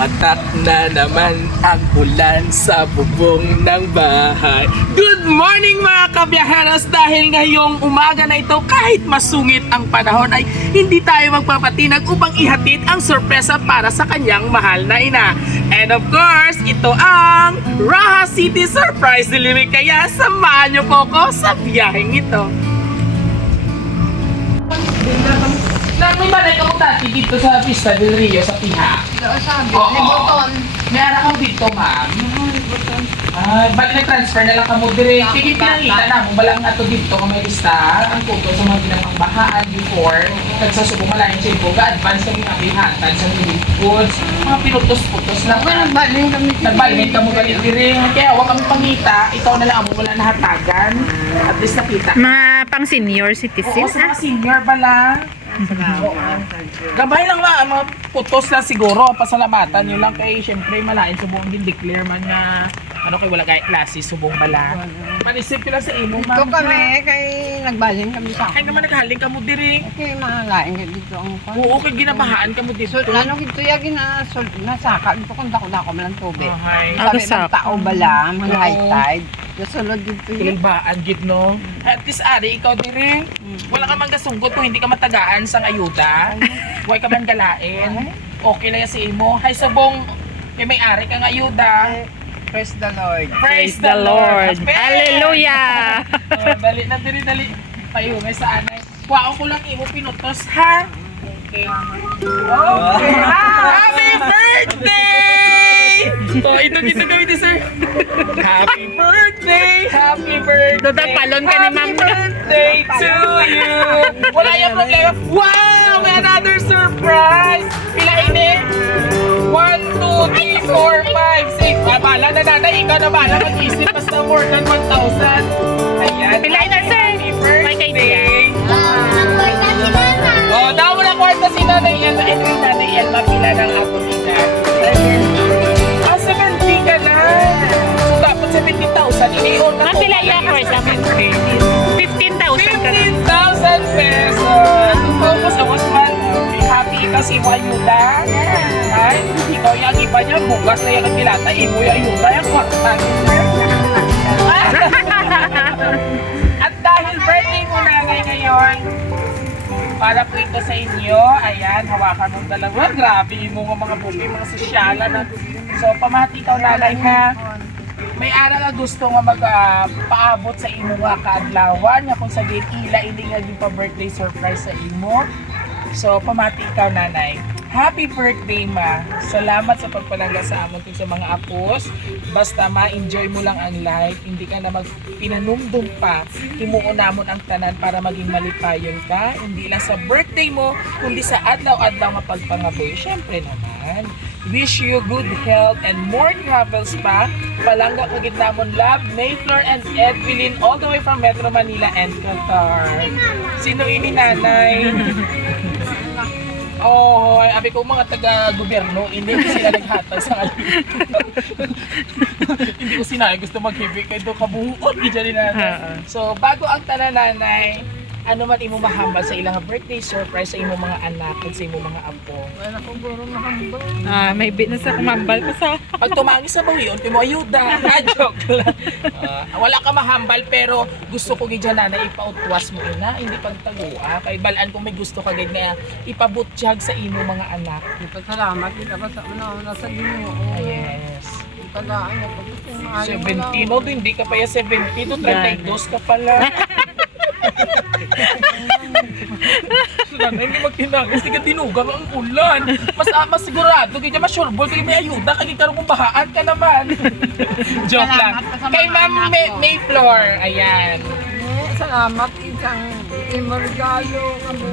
Tumatak na naman ang ulan sa bubong ng bahay. Good morning mga kabiyaheros! Dahil ngayong umaga na ito, kahit masungit ang panahon ay hindi tayo magpapatinag upang ihatid ang sorpresa para sa kanyang mahal na ina. And of course, ito ang Raha City Surprise Delivery. Kaya samahan niyo po ko sa biyaheng ito. May balay ka mo dati dito sa Pista del Rio, sa Piha. Sabi, Oo. may buton. May anak ko dito, ma'am. Bali nag-transfer na lang ka mo direct. Sige, pinakita na mo. Balang nga to dito kung may lista. Ang photo sa mga pinapangbahaan before. Nagsasubo malayan siya yung buga. Advance kami nga bihatan sa mga foods. Mga pinutos-putos lang. Nagbaling kami. Nagbaling ka mo galit direct. Kaya huwag kami pangita. Ikaw na lang ang wala nahatagan. At least nakita. Mga pang senior Oo, citizen. sa mga senior pala. Gabay lang nga, mga putos na siguro, pasalamatan nyo lang kay syempre malain subong din declare man na ano kay wala kay klase subong bala. Panisip ko lang sa imo, Ito ma'am. kami, kay nagbaling kami sa Ay naman naghaling ka mo diri. Kaya mahalain ka dito ang Oo, kay ginabahaan ka mo dito. So, lalo ito yung nasaka. Ito kung dako-dako malang tubig. Ay, Sabi Nasaka. ng tao bala, mga Oo. high tide. Kasulod dito yung kilbaan gid no. At least ari ikaw diri. Wala ka man gasunggot kung hindi ka matagaan sang ayuda. Huwag ka man galain. Okay lang yan sa imo. Hay subong kay may ari kang ayuda. Praise the Lord. Praise the Lord. Hallelujah! Dali na dali dali. Tayo may sa anay. Kuha ko lang imo pinutos ha. Okay. Okay. Happy birthday! Oh, ito gawin ni sir. Happy birthday! Happy birthday! Tatapalon ka ni ma'am. Happy birthday to you! Wala yung problema. Wow! May another surprise! Pila ini? 1, 2, 3, 4, 5, 6. Bala na nanay. Ikaw na bala. Mag-isip basta more than 1,000. Ayan. Pilay na, sir. Happy May kay birthday! Oh, daw mo na kwarta si Nanay Elma. Anyway, Nanay Elma, pila ng ako nila. 70 ka na. So, dapat 70,000. Ini-on na Ma'am, pilay na first. 15,000 ka na. 15,000 pesos. Focus ako sa man. Happy ka si Wayuda. Ay, ikaw yung iba niya. Bugas na yung pilata. Imo yung ayuda. Yung kwarta. At dahil birthday mo nanay ngayon, para po ito sa inyo, ayan, hawakan ng dalawa. Grabe mo mga buki, mga sosyala na. So, pamati ikaw nanay ha. May ara nga gusto nga paabot sa imo nga kaadlawan nga kung sabihin hindi nga yung pa-birthday surprise sa imo. So, pamati ikaw nanay. Happy birthday ma. Salamat sa pagpalangga sa amon sa mga apos. Basta ma-enjoy mo lang ang life. Hindi ka na magpinanumdum pa. Himuon namon ang tanan para maging malipayon ka. Hindi lang sa birthday mo, kundi sa adlaw-adlaw mapagpangaboy. Syempre naman. Wish you good health and more travels pa. Palangga kagid namon love, Mayflower and Edwilin all the way from Metro Manila and Qatar. Sino ini nanay? Oh, abi ko mga taga-gobyerno, hindi ko sila naghatag sa akin. Hindi ko sinay gusto maghibig kay do kabuot gid ni nanay. So, bago ang tanan nanay, ano man imo mahambal sa ilang birthday surprise sa imo mga anak ug sa imo mga apo. Wala ko guro mahambal. May business ako mambal ko sa... Pag tumangis sa bawion, mo ayuda. Joke lang. Wala ka mahambal pero gusto ko gid na ipautwas mo ina, hindi pagtagua. Kay balaan kung may gusto ka gid na ipabutyag sa imo mga anak. Salamat kita pa sa una sa Ginoo. Yes. Tagaan ako gusto maayo. 70 no, hindi ka pa ya 70 to 32 ka pala. Nanay, hindi magtinagis, hindi ka tinugang ang ulan. Mas sigurado, kaya mas sureball, kaya may ayuda, kaya karoon kung bahaan ka naman. Joke lang. Salamat pa sa Kay mga Ma'am anak ko. Mayflower, ayan. Salamat isang regalo nga mo.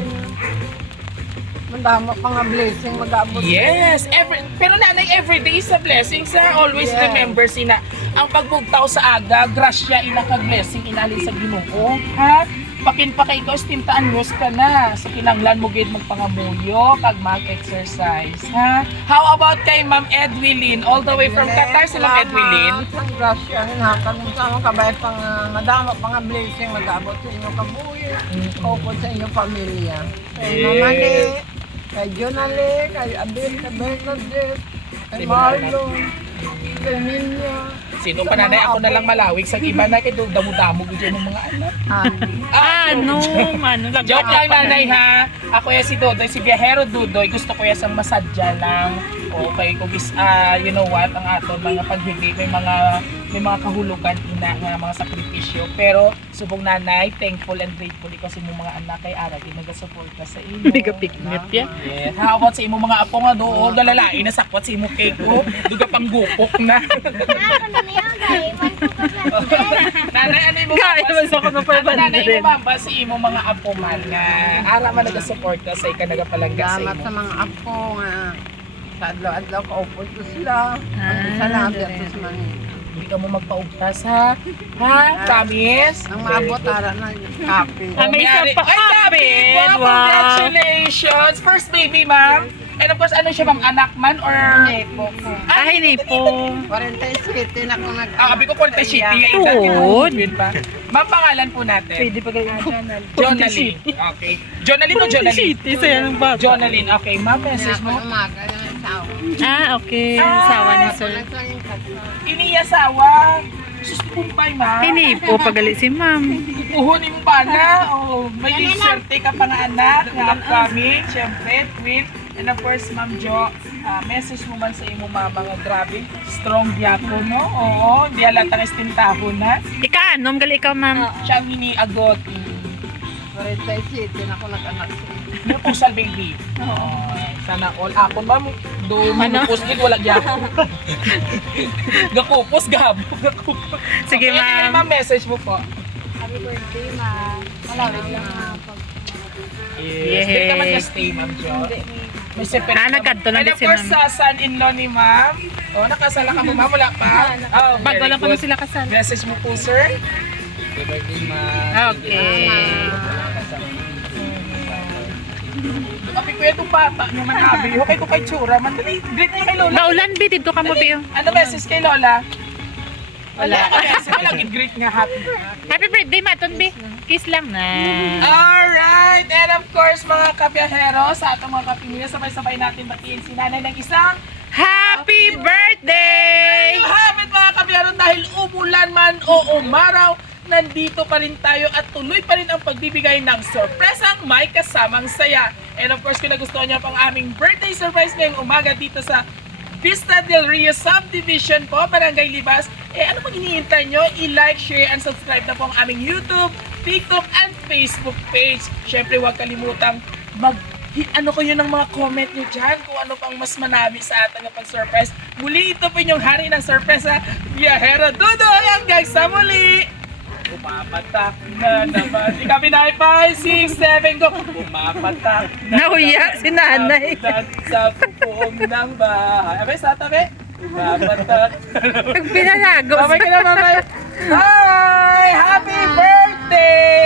Mandama pa nga blessing mag-abot. Yes, pero nanay, everyday is a blessing sa always Yeah. remember sina ang pagbugtaw sa aga, grasya inakag blessing inalin sa Ginoo. Ha? Pakin pa kay ikaw stintaan news ka na. Sa kinanglan mo gid magpangamuyo, kag mag-exercise, ha? How about kay Ma'am Edwilin all the way from Qatar sa Ma'am Edwilin? Ang grasya na kanong sa mga kabay pang madama pa nga blessing mag-abot sa inyo kabuhi. Kaupod sa inyong pamilya. Kay Yes. Mama Lee, kay Jonale, kay Abel, kay Bernadette, Sa Kay imong mga anak. Marlon, kay Minya, Sino pa nanay? Ako na lang malawig sa iba na kay damo-damo gud yung mga anak. Ano? Joke lang nanay ha. Ako yan si Dodoy, si Viajero Dudoy. Gusto ko yan sang masadya lang. Okay, kung you know what, ang ato mga paghigi, may mga kahulugan ina nga mga sakripisyo. Pero subong nanay, thankful and grateful ko sa imong mga anak kay Ara din nagasupport ka sa imo. Biga picnic yan. Yes. How about sa imong mga apo nga doon, galalain na sakwat sa imong cake ko. Duga pang gupok na. Nanay, ano yung Gaya, mas ako na pa nanay, yung ba sa imong mga apo man nga ara man nagasupport ka sa ika nagapalangga sa salamat imo. sa mga apo nga. Sa adlaw-adlaw kaupod ko sila. Salamat ganun. sa Manila. Hindi ka mo magpaugtas ha? Ha? Promise? Ang maabot ara na kape. May isa pa. Ay, David! Wow, Wow. congratulations! First baby, ma'am. And of course, ano siya, ma'am? Anak man or... Nepo ko. Ay, hindi po. 47 na ako nag... Sabi ko, 40 shitty. Tuod. Ma'am, pangalan po natin. Pwede pa kayo. Jonaline. Okay. Jonaline o Jonaline? City, saya ng bata. Jonaline. Okay, ma'am, Kaya message ako mo. umaga yung asawa. Okay. Sawa ni sir. Wala sa yung kasama. Iniyasawa. Sus, kumpay, ma'am. Hindi po pagali si ma'am. Uhunin mo pa na. Oh, may diserte ka pa nga anak. Nga upcoming. Siyempre, tweet. And of course, Ma'am Jo, message mo man sa imo mga grabe. Strong gyapon, no? Oo, hindi halatang istintaho na. Ikanom, gali ikaw ma'am. Siya ang hiniagot. 47 na ako nag-anak sa Yung pusal baby. Oo. Sana all. Ako, ma'am, doon Ano? manupos din, wala gyapon. Gakupos, gabo. Gakupos. Sige, Okay, ma'am. ma'am, message mo po. Happy birthday, ma. Malawig lang nga pag... Yes. Hindi ka man stay, Ma'am Jo. May separate. nagkanto lang And din of si course, ma'am. sa son-in-law ni ma'am. Oh, nakasala ka mo, ma'am. Wala pa. Oh, Bago very lang pa mo good. sila kasal. Message mo po, sir. Okay. Kapit ko itong bata niyo manabi. Hukay ko kay Tsura. Mandali. Greet mo kay Lola. Laulan, bi, dito ka mo, Dali. Biyo. Ano message kay Lola? Wala. Wala. Greet nga happy. Happy birthday, Maton, bi. Kiss lang na. Alright! And of course, mga kapyahero, sa atong mga kapimilya, sabay-sabay natin batiin si nanay ng isang Happy birthday! habit mga kapyahero dahil umulan man o umaraw, nandito pa rin tayo at tuloy pa rin ang pagbibigay ng sorpresang may kasamang saya. And of course, kung nagustuhan niyo pang aming birthday surprise ngayong umaga dito sa Vista del Rio Subdivision po, Barangay Libas, ano pang hinihintay nyo? I-like, share, and subscribe na po ang aming YouTube, TikTok, and Facebook page. Siyempre, huwag kalimutang ano kayo ng mga comment nyo dyan kung ano pang mas manami sa ating pag-surprise. Muli, ito po yung hari ng sorpresa, Viajero Dudoy, hanggang sa muli! Pumapatak na naman. Kami na 5, 6, 7, go! Pumapatak na Nahuya si nanay. sa pupuong ng bahay. Abay, sa tabi. Pumapatak. Pag pinalago. Babay ka na, babay. Hi! Happy birthday!